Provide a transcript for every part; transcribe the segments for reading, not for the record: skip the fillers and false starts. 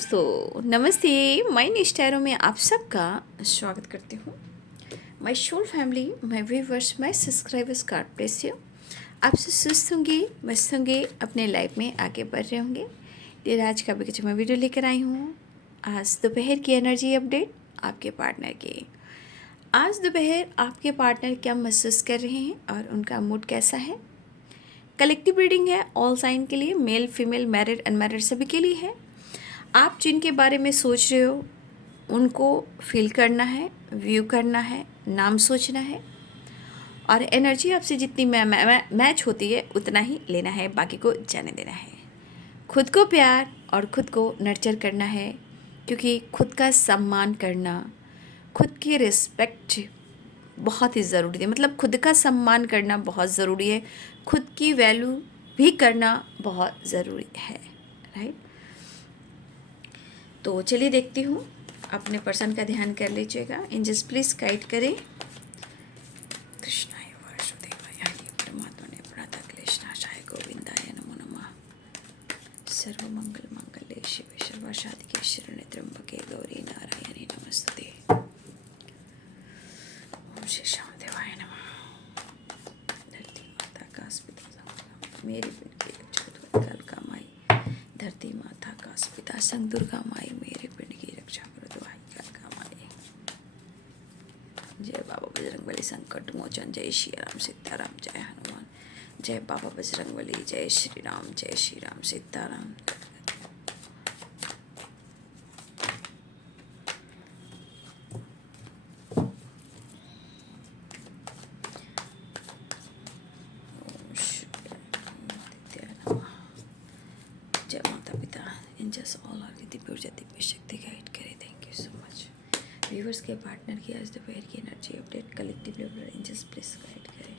दोस्तों नमस्ते। मैं निष्ठैरों में आप सबका स्वागत करती हूँ। My soul family, my viewers, my subscribers, God bless you. आपसे सुस्त होंगे, मस्त होंगे, अपने लाइफ में आगे बढ़ रहे होंगे। फिर आज का भी मैं वीडियो लेकर आई हूँ। आज दोपहर की एनर्जी अपडेट आपके पार्टनर की। आज दोपहर आपके पार्टनर क्या महसूस कर रहे हैं और उनका मूड कैसा है। कलेक्टिव रीडिंग है, ऑल साइन के लिए, मेल फीमेल, मैरिड अनमैरिड सभी के लिए है। आप जिनके बारे में सोच रहे हो उनको फील करना है, व्यू करना है, नाम सोचना है और एनर्जी आपसे जितनी मैच होती है उतना ही लेना है, बाकी को जाने देना है। खुद को प्यार और खुद को नर्चर करना है, क्योंकि खुद का सम्मान करना, खुद की रिस्पेक्ट बहुत ही ज़रूरी है। मतलब खुद का सम्मान करना बहुत ज़रूरी है, खुद की वैल्यू भी करना बहुत ज़रूरी है, राइट। तो चलिए देखती हूँ, अपने पर्सन का ध्यान कर लीजिएगा। एंजल्स प्लीज गाइड करें। कृष्णाय वासुदेवाय परमात्मने प्रणतक्लेशनाशाय गोविंदाय नमो नमः। सर्वमंगल मंगले शिवे सर्वसाधिके शरण्ये त्र्यंबके गौरी नारायणी नमस्तुते। ओम श्री शामदेवाय नमः। धरती माता का पिता मेरी पिंड की रक्षा काल का माई, धरती माता का पिता संग दुर्गा माई, मेरे पिंड की रक्षा करो दुआई काल का माई। जय बाबा बजरंगबली संकट मोचन, जय श्री राम सीताराम, जय हनुमान। जय बाबा बजरंगबली, जय श्री राम सीताराम। जय माता पिता, एंजल्स ऑल आर दिव्य ऊर्जा दिव्य शक्ति गाइड करे। Thank you so much. Viewers के पार्टनर की आज दोपहर की energy update collective level angels please guide करें।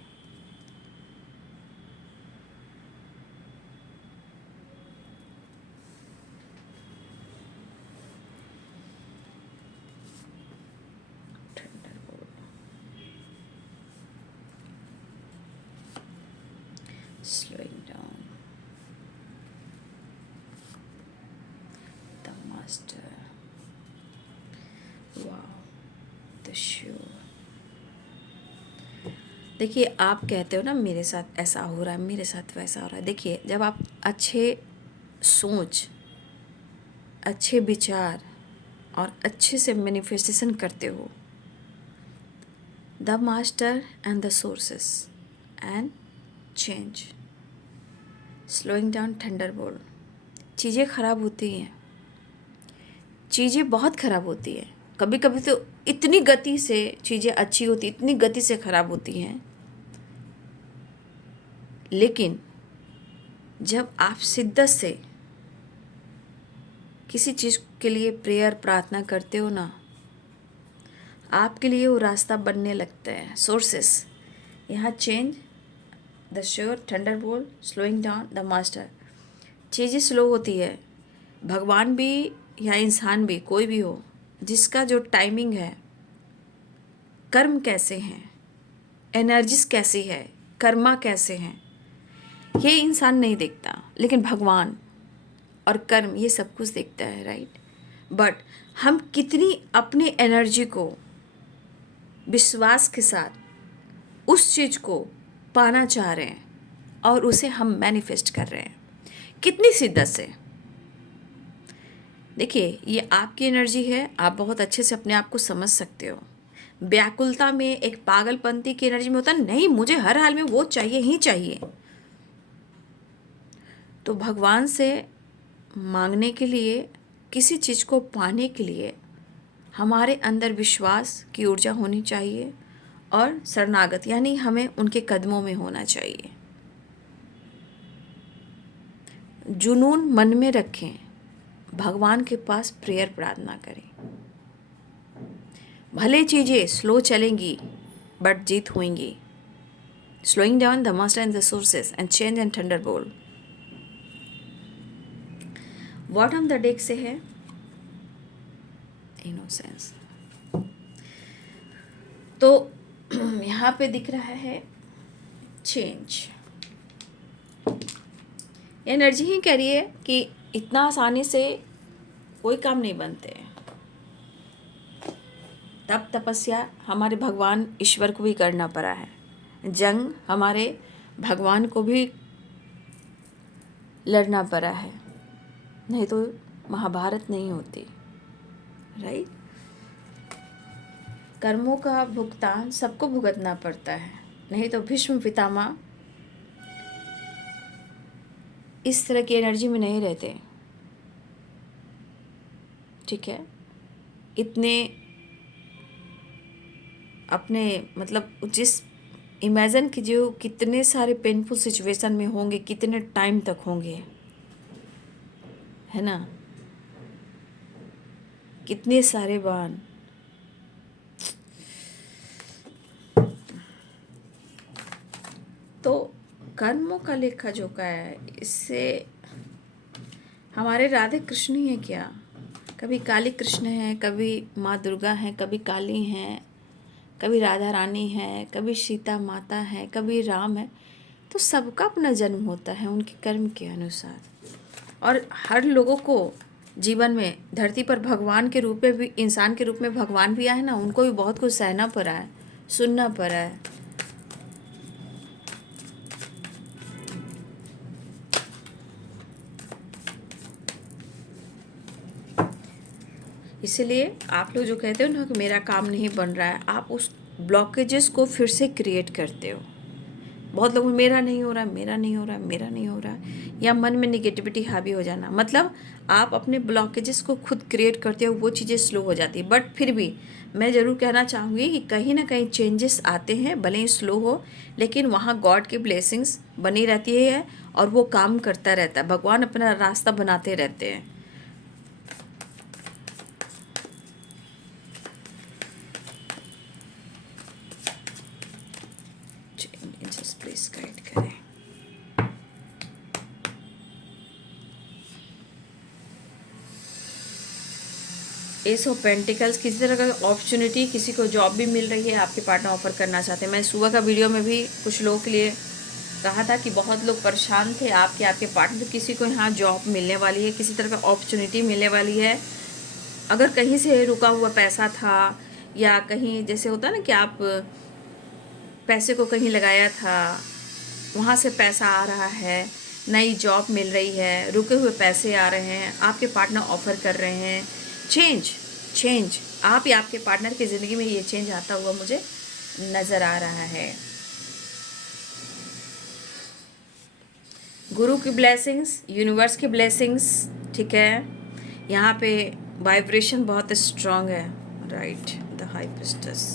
Slowing down. The master. Wow. The sure. देखिए, आप कहते हो ना मेरे साथ ऐसा हो रहा है, मेरे साथ वैसा हो रहा है। देखिए, जब आप अच्छे सोच, अच्छे विचार और अच्छे से मैनिफेस्टेशन करते हो, the master and the sources and change, slowing down, Thunderbolt. चीज़ें ख़राब होती हैं, चीज़ें बहुत ख़राब होती हैं। कभी कभी तो इतनी गति से चीज़ें अच्छी होती, इतनी गति से ख़राब होती हैं, लेकिन जब आप शिद्दत से किसी चीज़ के लिए प्रेयर प्रार्थना करते हो ना, आपके लिए वो रास्ता बनने लगता है। सोर्सेस यहाँ change, the sure, Thunderbolt, slowing down, the master. चीज़ें स्लो होती है, भगवान भी या इंसान भी, कोई भी हो, जिसका जो टाइमिंग है, कर्म कैसे हैं, एनर्जीज कैसी है, कर्मा कैसे हैं, ये इंसान नहीं देखता, लेकिन भगवान और कर्म ये सब कुछ देखता है, राइट। बट हम कितनी अपनी एनर्जी को विश्वास के साथ उस चीज़ को पाना चाह रहे हैं और उसे हम मैनिफेस्ट कर रहे हैं, कितनी शिद्दत से। देखिए, ये आपकी एनर्जी है, आप बहुत अच्छे से अपने आप को समझ सकते हो। व्याकुलता में, एक पागलपंती की एनर्जी में होता नहीं, मुझे हर हाल में वो चाहिए ही चाहिए। तो भगवान से मांगने के लिए, किसी चीज़ को पाने के लिए हमारे अंदर विश्वास की ऊर्जा होनी चाहिए और शरणागत, यानी हमें उनके कदमों में होना चाहिए। जुनून मन में रखें, भगवान के पास प्रेयर प्रार्थना करें। भले चीज़ें स्लो चलेंगी बट जीत होंगी। Slowing down, the master and the sources and change and Thunderbolt. Bottom the deck से है इनोसेंस। तो यहाँ पे दिख रहा है चेंज। एनर्जी ही कह रही है कि इतना आसानी से कोई काम नहीं बनते। तप तपस्या हमारे भगवान ईश्वर को भी करना पड़ा है, जंग हमारे भगवान को भी लड़ना पड़ा है, नहीं तो महाभारत नहीं होती, राइट। कर्मों का भुगतान सबको भुगतना पड़ता है, नहीं तो भीष्म पितामह इस तरह की एनर्जी में नहीं रहते, ठीक है। इतने अपने मतलब जिस इमेजिन कीजिए कितने सारे पेनफुल सिचुएशन में होंगे, कितने टाइम तक होंगे, है ना, कितने सारे बाण। तो कर्मों का लेखा जोखा है, इससे हमारे राधे कृष्ण ही है क्या? कभी काली कृष्ण है, कभी माँ दुर्गा है, कभी काली हैं, कभी राधा रानी है, कभी सीता माता है, कभी राम है। तो सबका अपना जन्म होता है उनके कर्म के अनुसार, और हर लोगों को जीवन में धरती पर भगवान के रूप में भी, इंसान के रूप में भगवान भी आए ना, उनको भी बहुत कुछ सहना पड़ा है, सुनना पड़ा है। इसलिए आप लोग जो कहते हो ना कि मेरा काम नहीं बन रहा है, आप उस ब्लॉकेजेस को फिर से क्रिएट करते हो। बहुत लोग मेरा नहीं हो रहा, मेरा नहीं हो रहा, मेरा नहीं हो रहा, या मन में निगेटिविटी हावी हो जाना, मतलब आप अपने ब्लॉकेजेस को खुद क्रिएट करते हो, वो चीज़ें स्लो हो जाती है। बट फिर भी मैं ज़रूर कहना चाहूँगी कि कहीं ना कहीं चेंजेस आते हैं, भले ही स्लो हो, लेकिन वहाँ गॉड की ब्लेसिंग्स बनी रहती है और वो काम करता रहता है, भगवान अपना रास्ता बनाते रहते हैं। प्लीज गाइड करें। एस ऑफ पेंटिकल्स, किसी तरह का अपॉर्चुनिटी, किसी को जॉब भी मिल रही है, आपके पार्टनर ऑफर करना चाहते हैं। मैं सुबह का वीडियो में भी कुछ लोगों के लिए कहा था कि बहुत लोग परेशान थे, आपके पार्टनर, किसी को यहाँ जॉब मिलने वाली है, किसी तरह का अपॉर्चुनिटी मिलने वाली है। अगर कहीं से रुका हुआ पैसा था, या कहीं जैसे होता है ना कि आप पैसे को कहीं लगाया था, वहाँ से पैसा आ रहा है, नई जॉब मिल रही है, रुके हुए पैसे आ रहे हैं, आपके पार्टनर ऑफर कर रहे हैं। चेंज आप या आपके पार्टनर की ज़िंदगी में ये चेंज आता हुआ मुझे नज़र आ रहा है। गुरु की ब्लेसिंग्स, यूनिवर्स की ब्लेसिंग्स, ठीक है। यहाँ पे वाइब्रेशन बहुत स्ट्रांग है, राइट, द हाई प्रिस्टेस।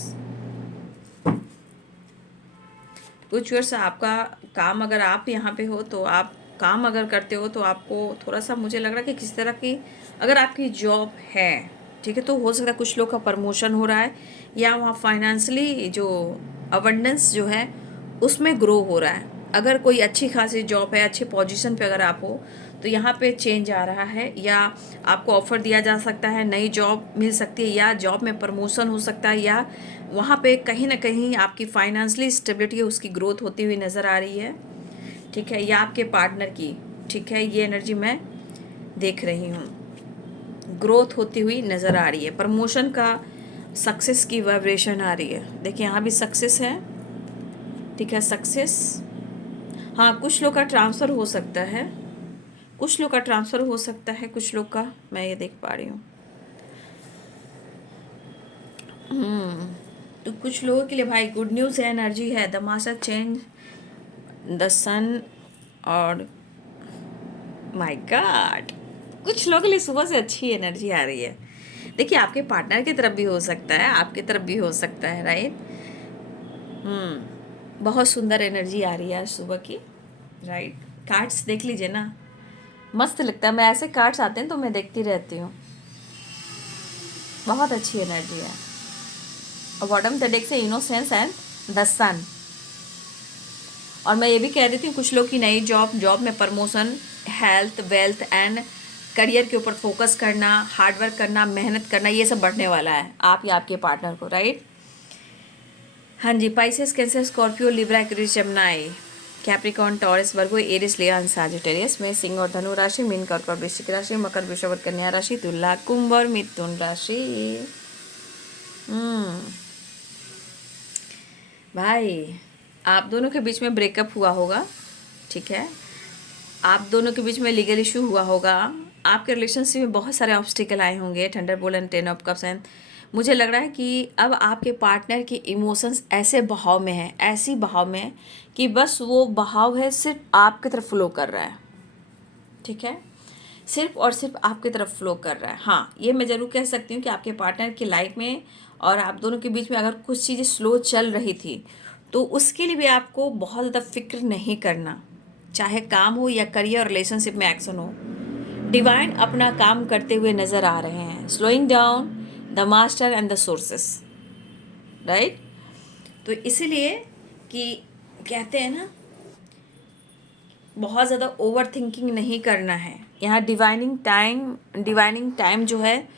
कुछ वर्ष आपका काम, अगर आप यहाँ पे हो तो आप काम अगर करते हो तो आपको थोड़ा सा मुझे लग रहा है कि किस तरह की, अगर आपकी जॉब है, ठीक है, तो हो सकता है कुछ लोग का प्रमोशन हो रहा है, या वहाँ फाइनेंशियली जो अबंडेंस जो है उसमें ग्रो हो रहा है। अगर कोई अच्छी खासी जॉब है, अच्छे पोजीशन पे अगर आप हो, तो यहाँ पे चेंज आ रहा है, या आपको ऑफ़र दिया जा सकता है, नई जॉब मिल सकती है, या जॉब में प्रमोशन हो सकता है, या वहाँ पे कहीं ना कहीं आपकी फाइनेंशियली स्टेबिलिटी है उसकी ग्रोथ होती हुई नज़र आ रही है, ठीक है, या आपके पार्टनर की, ठीक है, ये एनर्जी मैं देख रही हूँ, ग्रोथ होती हुई नज़र आ रही है। प्रमोशन का, सक्सेस की वाइब्रेशन आ रही है। देखिए यहाँ भी सक्सेस है, ठीक है, सक्सेस। हाँ, कुछ लोग का ट्रांसफ़र हो सकता है, कुछ लोग का ट्रांसफ़र हो सकता है, कुछ लोग का, मैं ये देख पा रही हूँ। तो कुछ लोगों के लिए भाई गुड न्यूज़ है, एनर्जी है, द मास्टर चेंज, द सन, और माय गॉड, कुछ लोगों के लिए सुबह से अच्छी एनर्जी आ रही है। देखिए आपके पार्टनर की तरफ भी हो सकता है, आपकी तरफ भी हो सकता है, राइट। बहुत सुंदर एनर्जी आ रही है आज सुबह की, राइट। कार्ड्स देख लीजिए ना, मस्त लगता है, मैं ऐसे कार्ड्स आते हैं तो मैं देखती रहती हूँ, बहुत अच्छी एनर्जी है। और बॉटम द डेक से इनोसेंस एंड द सन। और मैं ये भी कह रही थी कुछ लोग की नई जॉब में promotion, health, wealth and career के ऊपर फोकस करना, हार्डवर्क करना, मेहनत करना, ये सब बढ़ने वाला है आप या आपके पार्टनर को, राइट। हाँ जी, Pisces, Cancer, Scorpio, Libra, Aquarius, Gemini, Capricorn, Taurus, Virgo, Aries, Leo and Sagittarius में सिंह और धनु राशि, मीन, कर्क और वृश्चिक राशि, मकर, वृषभ और कन्या राशि, तुला, कुंभ और मिथुन राशि। भाई आप दोनों के बीच में ब्रेकअप हुआ होगा, ठीक है, आप दोनों के बीच में लीगल इशू हुआ होगा, आपके रिलेशनशिप में बहुत सारे ऑब्स्टिकल आए होंगे, Thunderbolt and ten of cups and मुझे लग रहा है कि अब आपके पार्टनर की इमोशंस ऐसे बहाव में है, ऐसी बहाव में है कि बस वो बहाव है सिर्फ आपकी तरफ फ्लो कर रहा है, ठीक है, सिर्फ और सिर्फ आपकी तरफ फ्लो कर रहा है। हाँ, ये मैं ज़रूर कह सकती हूँ कि आपके पार्टनर की लाइफ में और आप दोनों के बीच में अगर कुछ चीज़ें स्लो चल रही थी तो उसके लिए भी आपको बहुत ज़्यादा फिक्र नहीं करना, चाहे काम हो या करियर रिलेशनशिप में एक्शन हो। डिवाइन अपना काम करते हुए नज़र आ रहे हैं, slowing down the master and the sources, right. तो इसीलिए कि कहते हैं ना, बहुत ज़्यादा ओवर थिंकिंग नहीं करना है। यहाँ डिवाइनिंग टाइम जो है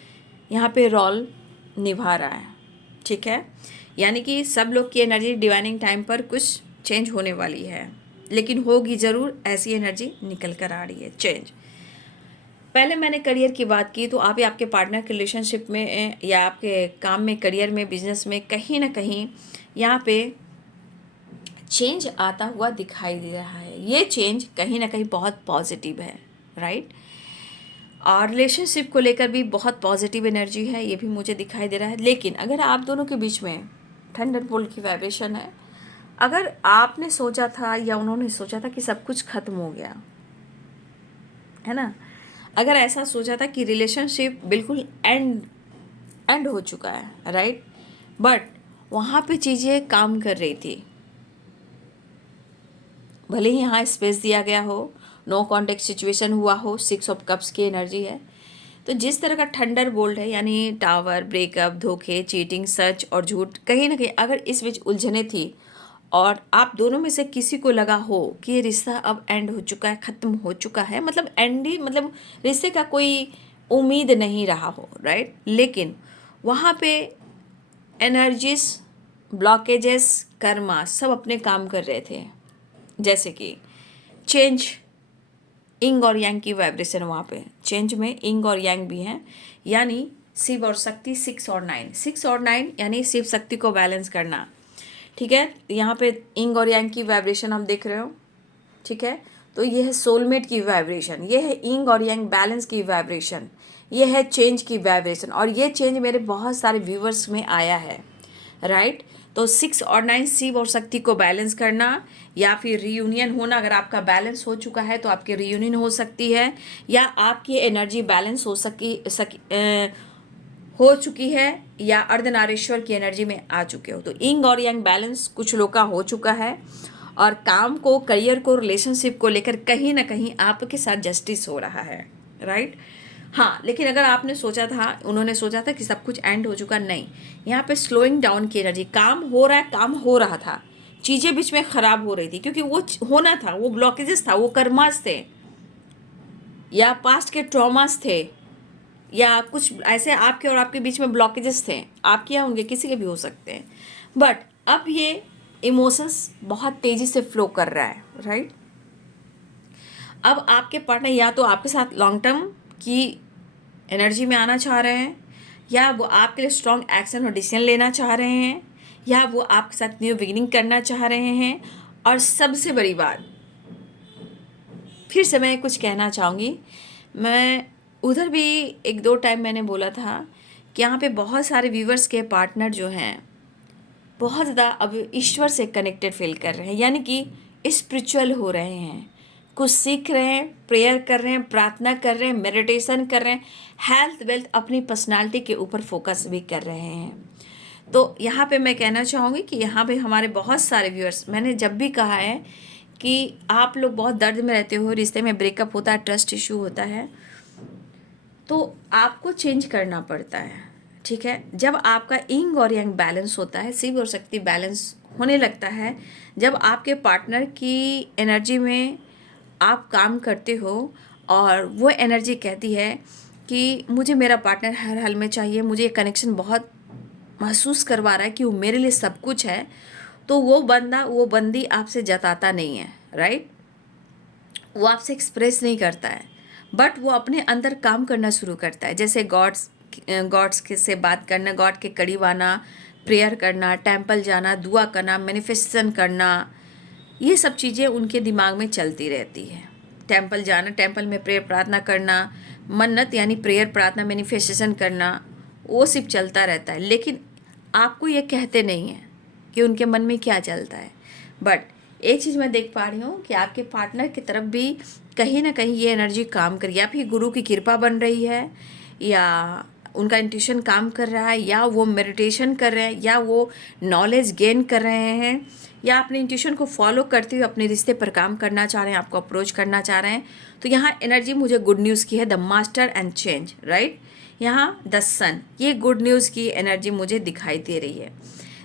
यहाँ पे रोल निभा रहा है, ठीक है, यानी कि सब लोग की एनर्जी डिवाइनिंग टाइम पर कुछ चेंज होने वाली है, लेकिन होगी ज़रूर, ऐसी एनर्जी निकल कर आ रही है चेंज। पहले मैंने करियर की बात की, तो आप या आपके पार्टनर के रिलेशनशिप में या आपके काम में, करियर में, बिजनेस में कहीं ना कहीं यहाँ पे चेंज आता हुआ दिखाई दे रहा है। ये चेंज कहीं ना कहीं बहुत पॉजिटिव है, राइट। और रिलेशनशिप को लेकर भी बहुत पॉजिटिव एनर्जी है, ये भी मुझे दिखाई दे रहा है। लेकिन अगर आप दोनों के बीच में थंडरबोल्ट की वाइब्रेशन है, अगर आपने सोचा था या उन्होंने सोचा था कि सब कुछ खत्म हो गया है ना, अगर ऐसा सोचा था कि रिलेशनशिप बिल्कुल एंड हो चुका है, राइट, बट वहाँ पे चीज़ें काम कर रही थी, भले ही यहाँ स्पेस दिया गया हो, नो कॉन्टेक्ट सिचुएशन हुआ हो, 6 ऑफ कप्स की एनर्जी है, तो जिस तरह का थंडर बोल्ट है, यानी टावर, ब्रेकअप, धोखे, चीटिंग, सच और झूठ, कहीं ना कहीं अगर इस बीच उलझने थी और आप दोनों में से किसी को लगा हो कि ये रिश्ता अब एंड हो चुका है, ख़त्म हो चुका है, मतलब एंड ही, मतलब रिश्ते का कोई उम्मीद नहीं रहा हो, राइट, लेकिन वहाँ पे एनर्जीज, ब्लॉकेजेस, कर्मा सब अपने काम कर रहे थे। जैसे कि चेंज, इंग और यांग की वाइब्रेशन, वहाँ पे चेंज में इंग और यांग भी हैं, यानी शिव और शक्ति, 6 और 9 यानी शिव शक्ति को बैलेंस करना, ठीक है। यहाँ पे इंग और यांग की वाइब्रेशन हम देख रहे हो, ठीक है। तो ये है सोलमेट की वाइब्रेशन, ये है इंग और यांग बैलेंस की वाइब्रेशन, ये है चेंज की वाइब्रेशन, और ये चेंज मेरे बहुत सारे व्यूवर्स में आया है, राइट। तो 6 और 9 शिव और शक्ति को बैलेंस करना या फिर रीयूनियन होना, अगर आपका बैलेंस हो चुका है तो आपकी रीयूनियन हो सकती है, या आपकी एनर्जी बैलेंस हो चुकी है, या अर्धनारीश्वर की एनर्जी में आ चुके हो। तो इंग और यांग बैलेंस कुछ लोग का हो चुका है, और काम को, करियर को, रिलेशनशिप को लेकर कहीं ना कहीं आपके साथ जस्टिस हो रहा है, राइट। हाँ, लेकिन अगर आपने सोचा था, उन्होंने सोचा था कि सब कुछ एंड हो चुका, नहीं, यहाँ पे स्लोइंग डाउन की एनर्जी, काम हो रहा है, काम हो रहा था, चीज़ें बीच में ख़राब हो रही थी, क्योंकि वो होना था, वो ब्लॉकेजेस था, वो कर्मास थे, या पास्ट के ट्रॉमास थे, या कुछ ऐसे आपके और आपके बीच में ब्लॉकेजेस थे, आपके या उनके, किसी के भी हो सकते हैं, बट अब ये इमोशंस बहुत तेज़ी से फ्लो कर रहा है, राइट। अब आपके पार्टनर या तो आपके साथ लॉन्ग टर्म की एनर्जी में आना चाह रहे हैं, या वो आपके लिए स्ट्रॉन्ग एक्शन और डिसीजन लेना चाह रहे हैं, या वो आपके साथ न्यू बिगिनिंग करना चाह रहे हैं। और सबसे बड़ी बात, फिर से मैं कुछ कहना चाहूँगी, मैं उधर भी 1-2 टाइम मैंने बोला था कि यहाँ पे बहुत सारे व्यूवर्स के पार्टनर जो हैं बहुत ज़्यादा अब ईश्वर से कनेक्टेड फील कर रहे हैं, यानी कि स्पिरिचुअल हो रहे हैं, कुछ सीख रहे हैं, प्रेयर कर रहे हैं, प्रार्थना कर रहे हैं, मेडिटेशन कर रहे हैं, हेल्थ वेल्थ, अपनी पर्सनालिटी के ऊपर फोकस भी कर रहे हैं। तो यहाँ पे मैं कहना चाहूँगी कि यहाँ पे हमारे बहुत सारे व्यूअर्स, मैंने जब भी कहा है कि आप लोग बहुत दर्द में रहते हो, रिश्ते में ब्रेकअप होता है, ट्रस्ट इशू होता है, तो आपको चेंज करना पड़ता है, ठीक है। जब आपका इंग और यांग बैलेंस होता है, शिव और शक्ति बैलेंस होने लगता है, जब आपके पार्टनर की एनर्जी में आप काम करते हो और वो एनर्जी कहती है कि मुझे मेरा पार्टनर हर हाल में चाहिए, मुझे ये कनेक्शन बहुत महसूस करवा रहा है कि वो मेरे लिए सब कुछ है, तो वो बंदा, वो बंदी आपसे जताता नहीं है, राइट। वो आपसे एक्सप्रेस नहीं करता है, बट वो अपने अंदर काम करना शुरू करता है, जैसे गॉड्स के से बात करना, गॉड के करीब आना, प्रेयर करना, टेंपल जाना, दुआ करना, मैनिफेस्टेशन करना, ये सब चीज़ें उनके दिमाग में चलती रहती है। टेंपल जाना, टेंपल में प्रेयर प्रार्थना करना, मन्नत यानी प्रेयर प्रार्थना मैनिफेस्टेशन करना, वो सिर्फ चलता रहता है, लेकिन आपको ये कहते नहीं हैं कि उनके मन में क्या चलता है। बट एक चीज़ मैं देख पा रही हूँ कि आपके पार्टनर की तरफ भी कहीं ना कहीं ये एनर्जी काम कर रही है, या फिर गुरु की कृपा बन रही है, या उनका इंट्यूशन काम कर रहा है, या वो मेडिटेशन कर रहे हैं, या वो नॉलेज गेन कर रहे हैं, या अपने इंट्यूशन को फॉलो करते हुए अपने रिश्ते पर काम करना चाह रहे हैं, आपको अप्रोच करना चाह रहे हैं। तो यहाँ एनर्जी मुझे गुड न्यूज़ की है, the master and change, right. यहाँ द सन, ये गुड न्यूज़ की एनर्जी मुझे दिखाई दे रही है।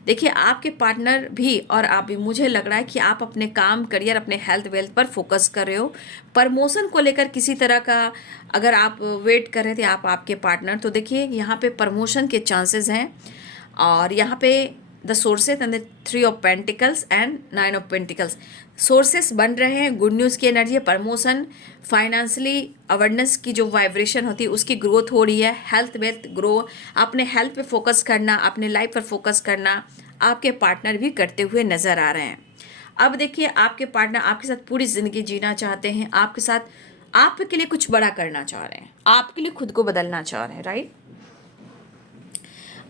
देखिए आपके पार्टनर भी और आप भी, मुझे लग रहा है कि आप अपने काम, करियर, अपने हेल्थ वेल्थ पर फोकस कर रहे हो। प्रमोशन को लेकर किसी तरह का अगर आप वेट कर रहे थे आपके पार्टनर, तो देखिए यहाँ पे प्रमोशन के चांसेस हैं। और यहाँ पे the sources and the 3 of pentacles and 9 of pentacles, sources बन रहे हैं, गुड न्यूज़ की एनर्जी है। प्रमोशन, फाइनेंशियली अवेयरनेस की जो वाइब्रेशन होती है उसकी ग्रोथ हो रही है, हेल्थ वेल्थ ग्रो, अपने हेल्थ पे फोकस करना, अपने लाइफ पर फोकस करना आपके पार्टनर भी करते हुए नज़र आ रहे हैं। अब देखिए आपके पार्टनर आपके साथ पूरी ज़िंदगी जीना चाहते हैं, आपके साथ आपके लिए कुछ बड़ा करना चाह रहे हैं, आपके लिए खुद को बदलना चाह रहे हैं, राइट।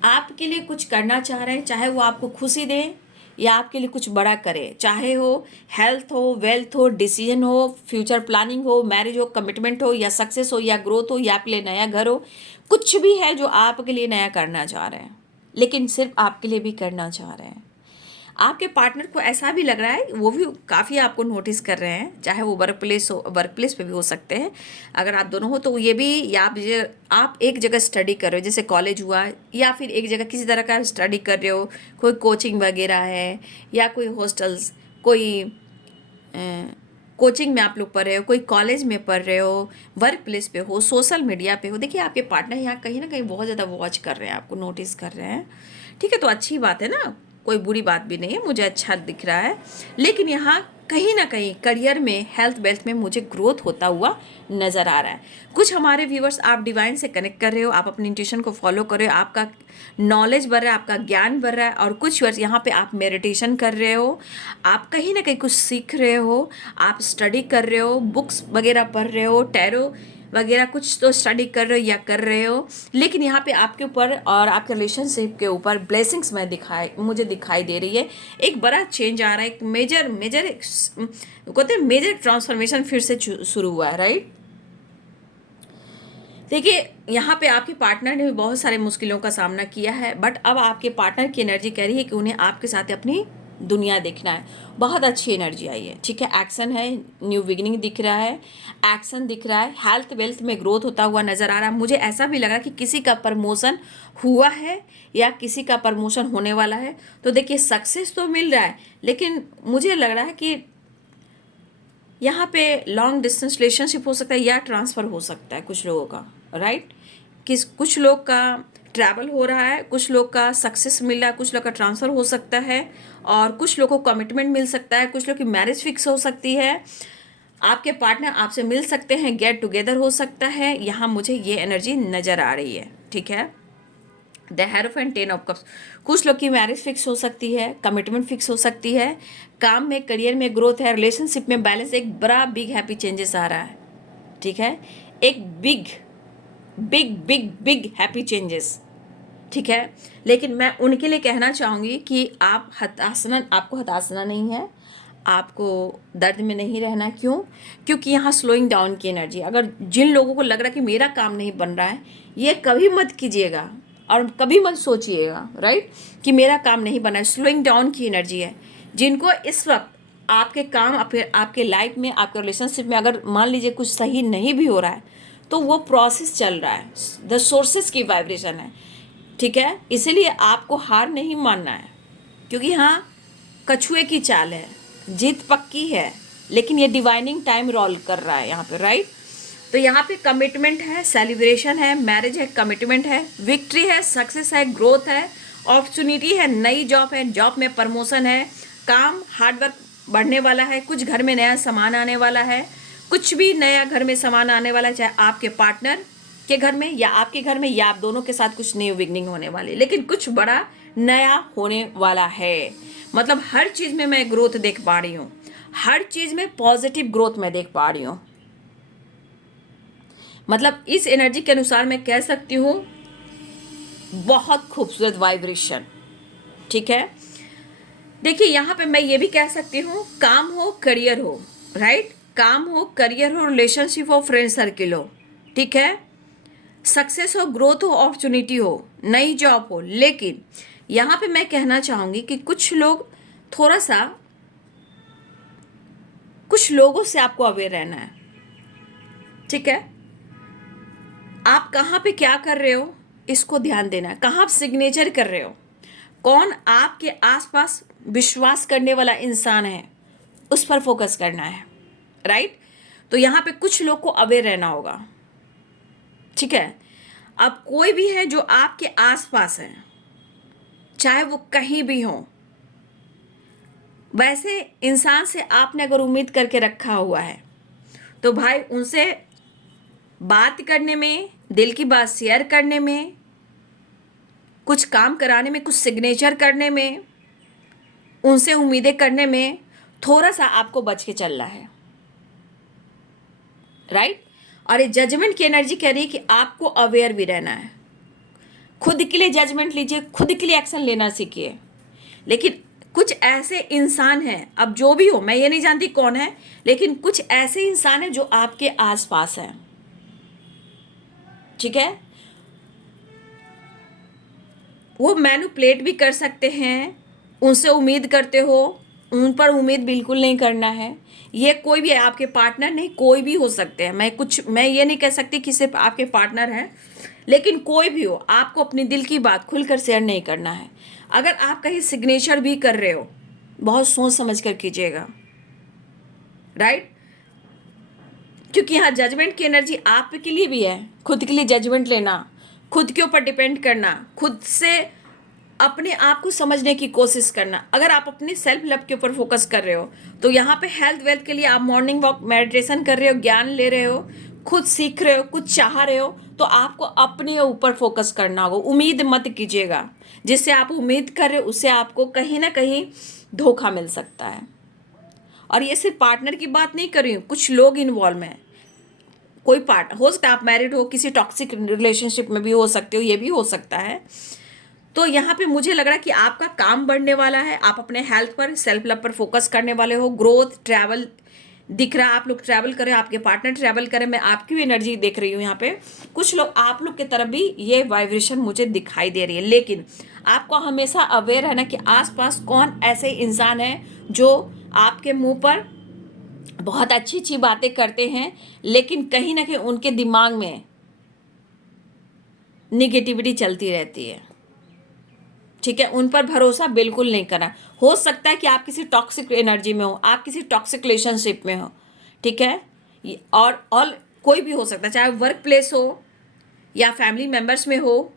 आपके लिए कुछ करना चाह रहे हैं, चाहे वो आपको खुशी दे या आपके लिए कुछ बड़ा करे, चाहे हो हेल्थ हो, वेल्थ हो, डिसीजन हो, फ्यूचर प्लानिंग हो, मैरिज हो, कमिटमेंट हो, या सक्सेस हो, या ग्रोथ हो, या आपके लिए नया घर हो, कुछ भी है जो आपके लिए नया करना चाह रहे हैं, लेकिन सिर्फ आपके लिए भी करना चाह रहे हैं। आपके पार्टनर को ऐसा भी लग रहा है, वो भी काफ़ी आपको नोटिस कर रहे हैं, चाहे वो वर्क प्लेस पे भी हो सकते हैं। अगर आप दोनों हो तो ये भी, या आप एक जगह स्टडी कर रहे हो, जैसे कॉलेज हुआ, या फिर एक जगह किसी तरह का स्टडी कर रहे हो, कोई कोचिंग वगैरह है, या कोई हॉस्टल्स, कोई कोचिंग में आप लोग पढ़ रहे हो, कोई कॉलेज में पढ़ रहे हो, वर्क प्लेस पे हो, सोशल मीडिया पे हो। देखिए आपके पार्टनर यहाँ कहीं ना कहीं बहुत ज़्यादा वॉच कर रहे हैं, आपको नोटिस कर रहे हैं, ठीक है। तो अच्छी बात है ना, कोई बुरी बात भी नहीं है, मुझे अच्छा दिख रहा है। लेकिन यहाँ कहीं ना कहीं करियर में, हेल्थ वेल्थ में मुझे ग्रोथ होता हुआ नज़र आ रहा है। कुछ हमारे व्यूवर्स आप डिवाइन से कनेक्ट कर रहे हो, आप अपनी इंट्यूशन को फॉलो कर रहे हो, आपका नॉलेज बढ़ रहा है, आपका ज्ञान बढ़ रहा है। और कुछ व्यूवर्स यहाँ पे आप मेडिटेशन कर रहे हो, आप कहीं ना कहीं कुछ सीख रहे हो, आप स्टडी कर रहे हो, बुक्स वगैरह पढ़ रहे हो, टैरो वगैरह कुछ तो स्टडी कर रहे हो या कर रहे हो। लेकिन यहाँ पे आपके ऊपर और आपके रिलेशनशिप के ऊपर ब्लेसिंग्स मुझे दिखाई दे रही है। एक बड़ा चेंज आ रहा है, एक मेजर कहते हैं मेजर ट्रांसफॉर्मेशन फिर से शुरू हुआ है, राइट। देखिए यहाँ पे आपके पार्टनर ने भी बहुत सारे मुश्किलों का सामना किया है, बट अब आपके पार्टनर की एनर्जी कह रही है कि उन्हें आपके साथ अपनी दुनिया देखना है। बहुत अच्छी एनर्जी आई है, ठीक है। एक्शन है, न्यू बिगिनिंग दिख रहा है, एक्शन दिख रहा है, हेल्थ वेल्थ में ग्रोथ होता हुआ नज़र आ रहा है। मुझे ऐसा भी लग रहा है कि किसी का प्रमोशन हुआ है या किसी का प्रमोशन होने वाला है। तो देखिए सक्सेस तो मिल रहा है, लेकिन मुझे लग रहा है कि यहाँ पे लॉन्ग डिस्टेंस रिलेशनशिप हो सकता है या ट्रांसफ़र हो सकता है कुछ लोगों का, राइट। कुछ लोग का ट्रैवल हो रहा है, कुछ लोग का सक्सेस मिल रहा है, कुछ लोग का ट्रांसफ़र हो सकता है, और कुछ लोगों को कमिटमेंट मिल सकता है, कुछ लोग की मैरिज फिक्स हो सकती है, आपके पार्टनर आपसे मिल सकते हैं, गेट टुगेदर हो सकता है। यहाँ मुझे ये एनर्जी नज़र आ रही है, ठीक है। द हेरोफेंट 10 ऑफ कप्स, कुछ लोग की मैरिज फिक्स हो सकती है, कमिटमेंट फिक्स हो सकती है, काम में, करियर में ग्रोथ है, रिलेशनशिप में बैलेंस, एक बड़ा बिग हैप्पी चेंजेस आ रहा है, ठीक है। एक big big big big happy changes, ठीक है। लेकिन मैं उनके लिए कहना चाहूँगी कि आपको हताशना नहीं है, आपको दर्द में नहीं रहना। क्यों? क्योंकि यहाँ स्लोइंग डाउन की एनर्जी। अगर जिन लोगों को लग रहा है कि मेरा काम नहीं बन रहा है, ये कभी मत कीजिएगा और कभी मत सोचिएगा, राइट, कि मेरा काम नहीं बना है। स्लोइंग डाउन की एनर्जी है। जिनको इस वक्त आपके काम, आपके लाइफ में, आपके रिलेशनशिप में अगर मान लीजिए कुछ सही नहीं भी हो रहा है, तो वो प्रोसेस चल रहा है, द सोर्सेस की वाइब्रेशन है, ठीक है। इसीलिए आपको हार नहीं मानना है, क्योंकि हाँ कछुए की चाल है, जीत पक्की है, लेकिन ये डिवाइनिंग टाइम रोल कर रहा है यहाँ पे, राइट। तो यहाँ पे कमिटमेंट है, सेलिब्रेशन है, मैरिज है, कमिटमेंट है, विक्ट्री है, सक्सेस है, ग्रोथ है, अपॉर्चुनिटी है, नई जॉब है, जॉब में प्रमोशन है, काम, हार्डवर्क बढ़ने वाला है, कुछ घर में नया सामान आने वाला है, कुछ भी नया घर में सामान आने वाला है, चाहे आपके पार्टनर के घर में या आपके घर में या आप दोनों के साथ कुछ न्यू बिगनिंग होने वाली, लेकिन कुछ बड़ा नया होने वाला है। मतलब हर चीज़ में मैं ग्रोथ देख पा रही हूँ, हर चीज़ में पॉजिटिव ग्रोथ मैं देख पा रही हूँ। मतलब इस एनर्जी के अनुसार मैं कह सकती हूँ बहुत खूबसूरत वाइब्रेशन। ठीक है, देखिए यहाँ पे मैं ये भी कह सकती हूँ, काम हो करियर हो, राइट, काम हो करियर हो, रिलेशनशिप हो, फ्रेंड सर्किल हो, ठीक है, सक्सेस हो, ग्रोथ हो, अपॉर्चुनिटी हो, नई जॉब हो, लेकिन यहाँ पे मैं कहना चाहूँगी कि कुछ लोग थोड़ा सा, कुछ लोगों से आपको अवेयर रहना है। ठीक है, आप कहाँ पे क्या कर रहे हो इसको ध्यान देना है, कहाँ आप सिग्नेचर कर रहे हो, कौन आपके आसपास विश्वास करने वाला इंसान है, उस पर फोकस करना है, राइट। तो यहाँ पे कुछ लोग को अवेयर रहना होगा। ठीक है, अब कोई भी है जो आपके आसपास है, चाहे वो कहीं भी हो, वैसे इंसान से आपने अगर उम्मीद करके रखा हुआ है तो भाई उनसे बात करने में, दिल की बात शेयर करने में, कुछ काम कराने में, कुछ सिग्नेचर करने में, उनसे उम्मीदें करने में थोड़ा सा आपको बच के चलना है, राइट। और ये जजमेंट की एनर्जी कह रही है कि आपको अवेयर भी रहना है, खुद के लिए जजमेंट लीजिए, खुद के लिए एक्शन लेना सीखिए। लेकिन कुछ ऐसे इंसान हैं, अब जो भी हो, मैं ये नहीं जानती कौन है, लेकिन कुछ ऐसे इंसान हैं जो आपके आसपास हैं। ठीक है, वो मैनिपुलेट भी कर सकते हैं, उनसे उम्मीद करते हो, उन पर उम्मीद बिल्कुल नहीं करना है। ये कोई भी है, आपके पार्टनर नहीं, कोई भी हो सकते हैं। मैं ये नहीं कह सकती कि सिर्फ आपके पार्टनर हैं, लेकिन कोई भी हो, आपको अपनी दिल की बात खुलकर शेयर नहीं करना है। अगर आप कहीं सिग्नेचर भी कर रहे हो, बहुत सोच समझ कर कीजिएगा, राइट। क्योंकि यहाँ जजमेंट की एनर्जी आपके लिए भी है, खुद के लिए जजमेंट लेना, खुद के ऊपर डिपेंड करना, खुद से अपने आप को समझने की कोशिश करना। अगर आप अपने सेल्फ लव के ऊपर फोकस कर रहे हो तो यहाँ पे हेल्थ वेल्थ के लिए आप मॉर्निंग वॉक, मेडिटेशन कर रहे हो, ज्ञान ले रहे हो, खुद सीख रहे हो, कुछ चाह रहे हो, तो आपको अपने ऊपर फोकस करना होगा। उम्मीद मत कीजिएगा, जिससे आप उम्मीद कर रहे हो उससे आपको कहीं ना कहीं धोखा मिल सकता है। और ये सिर्फ पार्टनर की बात नहीं कर रही हूँ, कुछ लोग इन्वॉल्व हैं, कोई पार्ट हो सकता है, आप मैरिड हो, किसी टॉक्सिक रिलेशनशिप में भी हो सकते हो, ये भी हो सकता है। तो यहाँ पे मुझे लग रहा है कि आपका काम बढ़ने वाला है, आप अपने हेल्थ पर, सेल्फ लव पर फोकस करने वाले हो। ग्रोथ, ट्रैवल दिख रहा है, आप लोग ट्रैवल करें, आपके पार्टनर ट्रैवल करें, मैं आपकी भी एनर्जी देख रही हूँ यहाँ पे। कुछ लोग, आप लोग की तरफ भी ये वाइब्रेशन मुझे दिखाई दे रही है, लेकिन आपको हमेशा अवेयर रहना कि आसपास कौन ऐसे इंसान हैं जो आपके मुंह पर बहुत अच्छी अच्छी बातें करते हैं, लेकिन कहीं ना कहीं उनके दिमाग में निगेटिविटी चलती रहती है। ठीक है, उन पर भरोसा बिल्कुल नहीं करना। हो सकता है कि आप किसी टॉक्सिक एनर्जी में हो, आप किसी टॉक्सिक रिलेशनशिप में हो। ठीक है, और कोई भी हो सकता है, चाहे वर्क प्लेस हो या फैमिली मेंबर्स में हो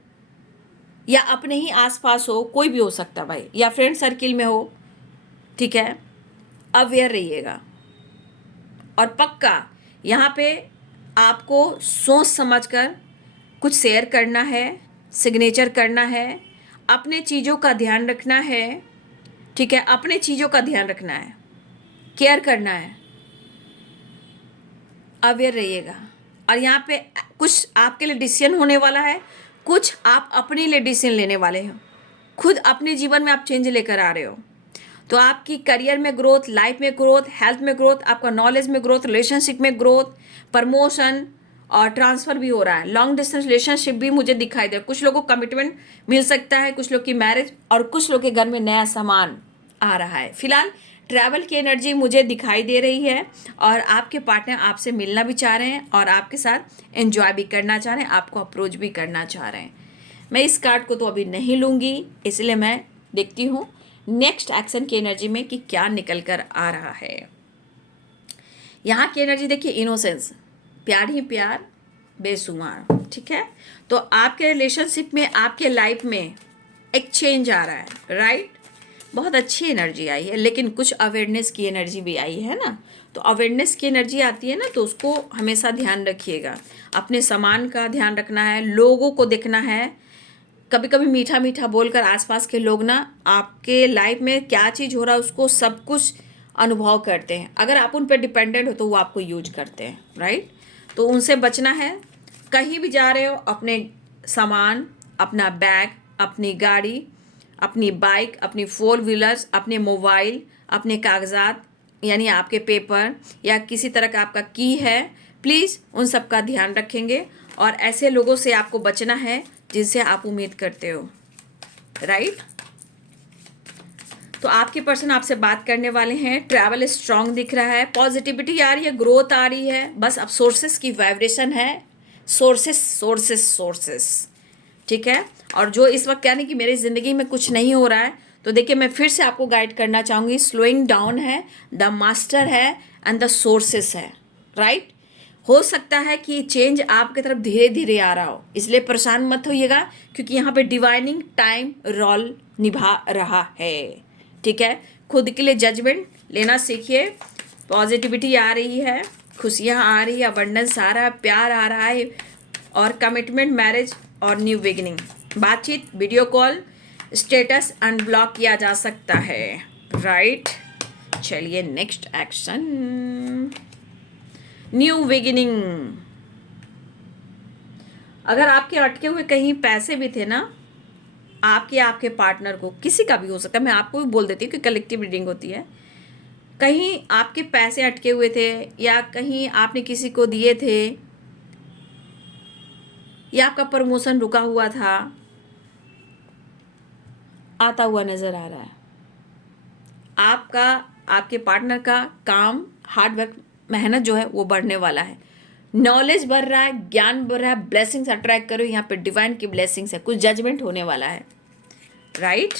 या अपने ही आसपास हो, कोई भी हो सकता है भाई, या फ्रेंड सर्किल में हो। ठीक है, अवेयर रहिएगा। और पक्का यहाँ पे आपको सोच समझकर कुछ शेयर करना है, सिग्नेचर करना है, अपने चीज़ों का ध्यान रखना है। ठीक है, अपने चीज़ों का ध्यान रखना है, केयर करना है, अवेयर रहिएगा। और यहाँ पे कुछ आपके लिए डिसीजन होने वाला है, कुछ आप अपने लिए डिसीजन लेने वाले हो, खुद अपने जीवन में आप चेंज लेकर आ रहे हो। तो आपकी करियर में ग्रोथ, लाइफ में ग्रोथ, हेल्थ में ग्रोथ, आपका नॉलेज में ग्रोथ, रिलेशनशिप में ग्रोथ, प्रमोशन और ट्रांसफ़र भी हो रहा है। लॉन्ग डिस्टेंस रिलेशनशिप भी मुझे दिखाई दे, कुछ लोगों को कमिटमेंट मिल सकता है, कुछ लोग की मैरिज, और कुछ लोग के घर में नया सामान आ रहा है। फिलहाल ट्रैवल की एनर्जी मुझे दिखाई दे रही है, और आपके पार्टनर आपसे मिलना भी चाह रहे हैं और आपके साथ एंजॉय भी करना चाह रहे हैं, आपको अप्रोच भी करना चाह रहे हैं। मैं इस कार्ड को तो अभी नहीं लूँगी, इसलिए मैं देखती हूँ नेक्स्ट एक्शन की एनर्जी में कि क्या निकल कर आ रहा है। यहाँ की एनर्जी देखिए, इनोसेंस, प्यार ही प्यार, बेशुमार। ठीक है, तो आपके रिलेशनशिप में, आपके लाइफ में एक चेंज आ रहा है, राइट। बहुत अच्छी एनर्जी आई है, लेकिन कुछ अवेयरनेस की एनर्जी भी आई है ना। तो अवेयरनेस की एनर्जी आती है ना, तो उसको हमेशा ध्यान रखिएगा। अपने सामान का ध्यान रखना है, लोगों को देखना है। कभी कभी मीठा मीठा बोलकर आसपास के लोग ना आपके लाइफ में क्या चीज़ हो रहा है उसको सब कुछ अनुभव करते हैं। अगर आप उन पर डिपेंडेंट हो तो वो आपको यूज करते हैं, राइट। तो उनसे बचना है। कहीं भी जा रहे हो, अपने सामान, अपना बैग, अपनी गाड़ी, अपनी बाइक, अपनी फोर व्हीलर्स, अपने मोबाइल, अपने कागजात यानी आपके पेपर या किसी तरह का आपका की है, प्लीज़ उन सब का ध्यान रखेंगे। और ऐसे लोगों से आपको बचना है जिनसे आप उम्मीद करते हो, राइट। तो आपके पर्सन आपसे बात करने वाले हैं। ट्रैवल स्ट्रांग दिख रहा है, पॉजिटिविटी आ रही है, ग्रोथ आ रही है। बस अब सोर्सेस की वाइब्रेशन है, सोर्सेस सोर्सेस सोर्सेस, ठीक है। और जो इस वक्त यानी कि मेरी ज़िंदगी में कुछ नहीं हो रहा है, तो देखिए मैं फिर से आपको गाइड करना चाहूँगी। स्लोइंग डाउन है, द मास्टर है एंड द सोर्सेस है, राइट। हो सकता है कि चेंज आपकी तरफ धीरे धीरे आ रहा हो, इसलिए परेशान मत होइएगा, क्योंकि यहाँ पे डिवाइनिंग टाइम रोल निभा रहा है, ठीक है। खुद के लिए जजमेंट लेना सीखिए। पॉजिटिविटी आ रही है, खुशियाँ आ रही है, अबंडेंस आ रहा है, प्यार आ रहा है, और कमिटमेंट, मैरिज और न्यू बिगिनिंग। बातचीत, वीडियो कॉल, स्टेटस अनब्लॉक किया जा सकता है, राइट। चलिए नेक्स्ट एक्शन, न्यू बिगिनिंग। अगर आपके अटके हुए कहीं पैसे भी थे ना, आपके आपके पार्टनर को, किसी का भी हो सकता है, मैं आपको भी बोल देती हूँ कि कलेक्टिव रीडिंग होती है। कहीं आपके पैसे अटके हुए थे या कहीं आपने किसी को दिए थे या आपका प्रमोशन रुका हुआ था, आता हुआ नजर आ रहा है। आपका, आपके पार्टनर का काम, हार्ड वर्क, मेहनत जो है वो बढ़ने वाला है। नॉलेज बढ़ रहा है, ज्ञान बढ़ रहा है, ब्लेसिंग्स अट्रैक्ट करो। यहाँ पे डिवाइन की ब्लेसिंग्स है, कुछ जजमेंट होने वाला है, राइट।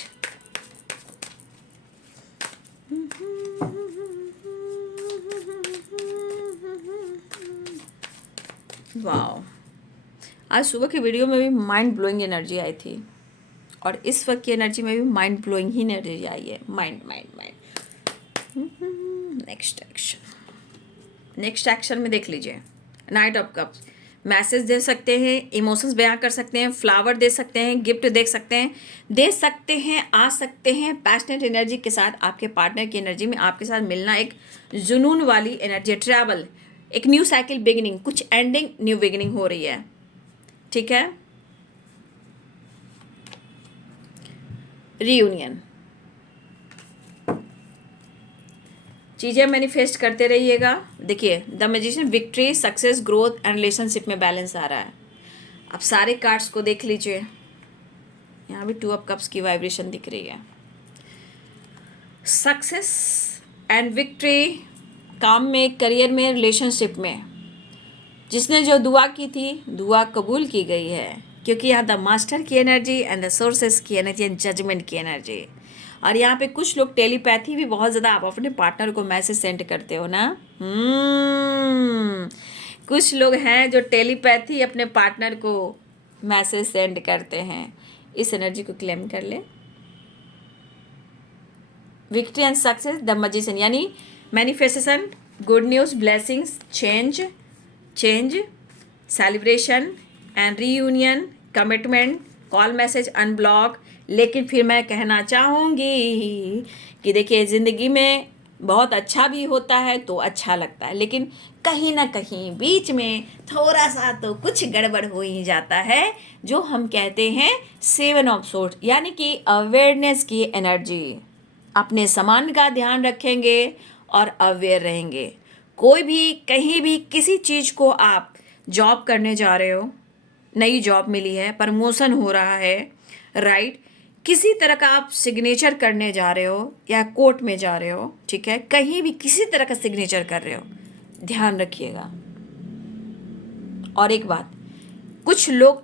वाओ, आज सुबह की वीडियो में भी माइंड ब्लोइंग एनर्जी आई थी, और इस वक्त की एनर्जी में भी माइंड ब्लोइंग ही एनर्जी आई है। Mind mind mind. Next action, next action में देख लीजिए, नाइट ऑफ कप्स। मैसेज दे सकते हैं, इमोशंस बयां कर सकते हैं, फ्लावर दे सकते हैं, गिफ्ट दे सकते हैं, आ सकते हैं। पैशनेट एनर्जी के साथ आपके पार्टनर की एनर्जी में आपके साथ मिलना, एक जुनून वाली एनर्जी, ट्रैवल, एक न्यू साइकिल बिगिनिंग, कुछ एंडिंग न्यू बिगिनिंग हो रही है, ठीक है। रीयूनियन, चीज़ें मैनिफेस्ट करते रहिएगा। देखिए the magician, victory, success, growth and relationship में बैलेंस आ रहा है। अब सारे कार्ड्स को देख लीजिए, यहाँ भी 2 ऑफ कप्स की वाइब्रेशन दिख रही है। सक्सेस एंड विक्ट्री, काम में, करियर में, रिलेशनशिप में। जिसने जो दुआ की थी, दुआ कबूल की गई है, क्योंकि यहाँ द मास्टर की एनर्जी एंड द सोर्सेस की एनर्जी एंड जजमेंट की एनर्जी। और यहाँ पे कुछ लोग टेलीपैथी भी बहुत ज़्यादा, आप अपने पार्टनर को मैसेज सेंड करते हो ना। कुछ लोग हैं जो टेलीपैथी अपने पार्टनर को मैसेज सेंड करते हैं। इस एनर्जी को क्लेम कर ले। Victory and success, the magician, यानी manifestation, good news, blessings, change, celebration and reunion, commitment, call message unblock. लेकिन फिर मैं कहना चाहूँगी कि देखिए ज़िंदगी में बहुत अच्छा भी होता है तो अच्छा लगता है, लेकिन कहीं ना कहीं बीच में थोड़ा सा तो कुछ गड़बड़ हो ही जाता है, जो हम कहते हैं 7 ऑफ सोर्ड्स, यानी कि अवेयरनेस की एनर्जी। अपने सामान का ध्यान रखेंगे और अवेयर रहेंगे। कोई भी, कहीं भी, किसी चीज़ को आप जॉब करने जा रहे हो, नई जॉब मिली है, प्रमोशन हो रहा है, राइट। किसी तरह का आप सिग्नेचर करने जा रहे हो या कोर्ट में जा रहे हो, ठीक है, कहीं भी किसी तरह का सिग्नेचर कर रहे हो, ध्यान रखिएगा। और एक बात, कुछ लोग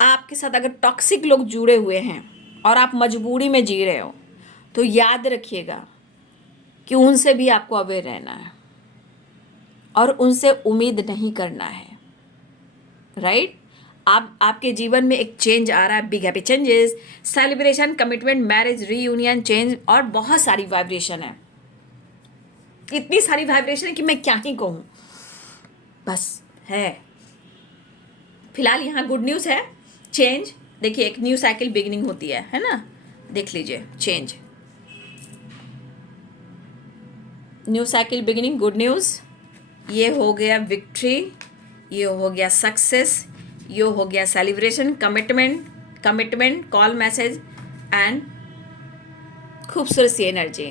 आपके साथ अगर टॉक्सिक लोग जुड़े हुए हैं और आप मजबूरी में जी रहे हो, तो याद रखिएगा कि उनसे भी आपको अवेयर रहना है और उनसे उम्मीद नहीं करना है, राइट। आप आपके जीवन में एक चेंज आ रहा है, big happy changes, celebration, commitment, marriage, reunion, change और बहुत सारी वाइब्रेशन है। इतनी सारी वाइब्रेशन है कि मैं क्या ही कहूँ, बस है। फिलहाल यहाँ गुड न्यूज़ है, चेंज। देखिए एक न्यू साइकिल बिगिनिंग होती है ना, देख लीजिए change, new cycle beginning, good news. ये हो गया विक्ट्री, ये हो गया सक्सेस, ये हो गया celebration, commitment, call message and खूबसूरत सी एनर्जी।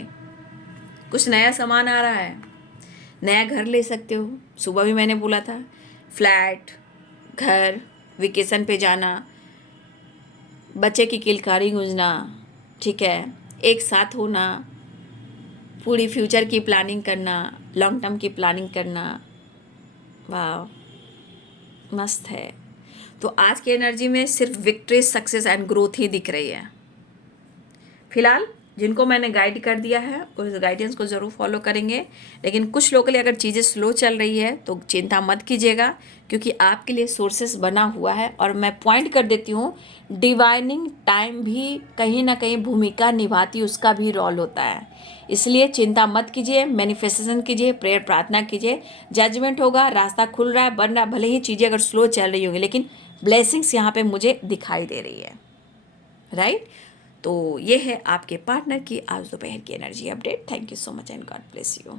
कुछ नया सामान आ रहा है, नया घर ले सकते हो, सुबह भी मैंने बोला था, फ्लैट, घर, वेकेशन पे जाना, बच्चे की किलकारी गूंजना, ठीक है, एक साथ होना, पूरी फ्यूचर की प्लानिंग करना, लॉन्ग टर्म की प्लानिंग करना, वाह मस्त है। तो आज की एनर्जी में सिर्फ विक्ट्री, सक्सेस एंड ग्रोथ ही दिख रही है। फिलहाल जिनको मैंने गाइड कर दिया है उस गाइडेंस को ज़रूर फॉलो करेंगे, लेकिन कुछ लोगों के लिए अगर चीज़ें स्लो चल रही है तो चिंता मत कीजिएगा, क्योंकि आपके लिए सोर्सेस बना हुआ है। और मैं पॉइंट कर देती हूँ, डिवाइनिंग टाइम भी कहीं ना कहीं भूमिका निभाती, उसका भी रोल होता है। इसलिए चिंता मत कीजिए, मैनिफेस्टेशन कीजिए, प्रेयर प्रार्थना कीजिए, जजमेंट होगा, रास्ता खुल रहा है, बन रहा है। भले ही चीज़ें अगर स्लो चल रही होंगी, लेकिन ब्लेसिंग्स यहाँ पे मुझे दिखाई दे रही है, राइट। तो ये है आपके पार्टनर की आज दोपहर की energy update. Thank you so much and God bless you.